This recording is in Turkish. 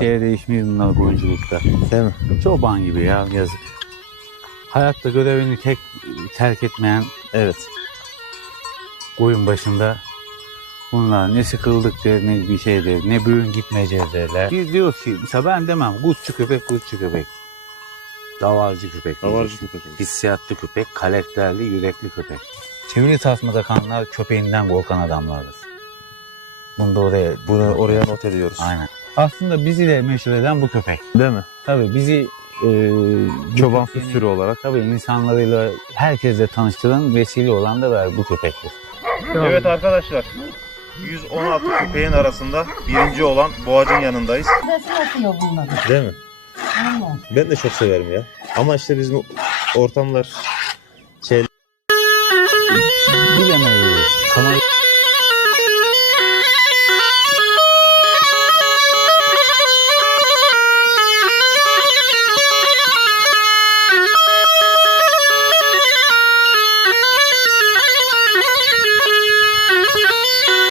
şey değişmiyor bunlar koyunculukta. Değil mi? Çoban gibi ya yazık. Hayatta görevini tek terk etmeyen Evet. koyun başında bunlar ne sıkıldık der ne bir şey der ne bugün gitmeyeceğiz derler. Biz diyoruz ki mesela ben demem kuşçu köpek kuşçu köpek. Davarcı köpek. Davarcı köpek. Hissiyatlı köpek, karakterli, yürekli köpek. Çivili tasmada kanlar köpeğinden korkan adamlardır. Bunu da oraya, Bunu oraya not ediyoruz. Aynen. Aslında bizi de meşhur eden bu köpek. Değil mi? Tabii bizi e, Çoban Türkiye'nin- füsürü olarak. Tabii insanlarıyla herkesle tanıştıran vesile olan da var bu köpektir. Evet arkadaşlar. 116 köpeğin arasında birinci olan Boğacın yanındayız. Nasıl atıyor bunları? Değil mi? Aynen. Ben de çok severim ya. Ama işte bizim ortamlar şey Bilemeyiz. Kanal